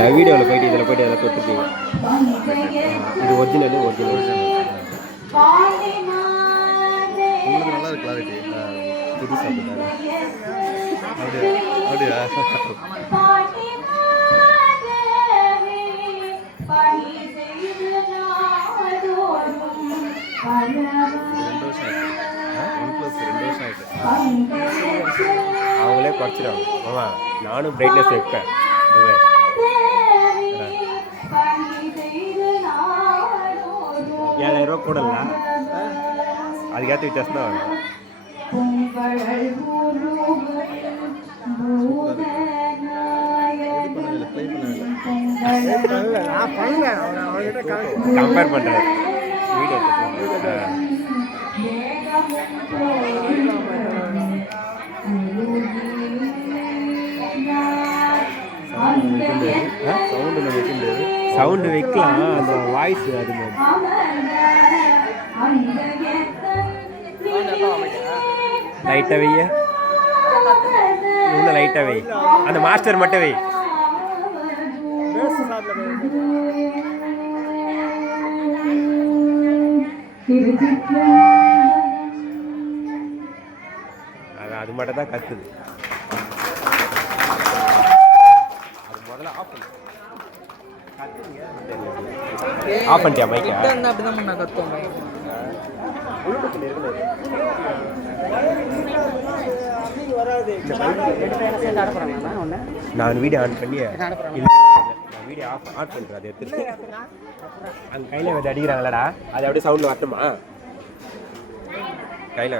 இல்லை வீடியோவில் போயிட்டு இதில் போயிட்டு அதில் தொட்டுட்டீங்க. இது ஒரிஜினல் உங்களுக்கு நல்லா இருக்கு கிளாரிட்டி புதுசாக அப்படியா அப்படியா அவங்களே குறைச்சிடுவாங்க. ஆமாம் நானும் பிரைட்னஸ் வைப்பேன். 7,000 ரூபா கூடல அதுக்கேற்ற வித்தியாசம் தான் வரும். கம்பேர் பண்ணுறேன் வீடியோ சவுண்டு வைக்கலாம். அந்த வாய்ஸ் அது லைட்டாக வைய இன்னும் லைட்டாக வை. அந்த மாஸ்டர் மட்டும் வை. அது மட்டும் தான் கத்துது. அது முதல்ல ஆஃப் பண்ணு. ஆஃப் பண்ணிட்டியா மைக்கை? அப்படிதான் பண்ண கத்துவோம். நான் வீடியோ ஆன் பண்ணி வீடியோ ஆன் பண்ணுறேன். அதை எடுத்துட்டு அங்கே கையில் வந்து அடிக்கிறாங்களடா, அது அப்படியே சவுண்டில் வரட்டுமா கையில்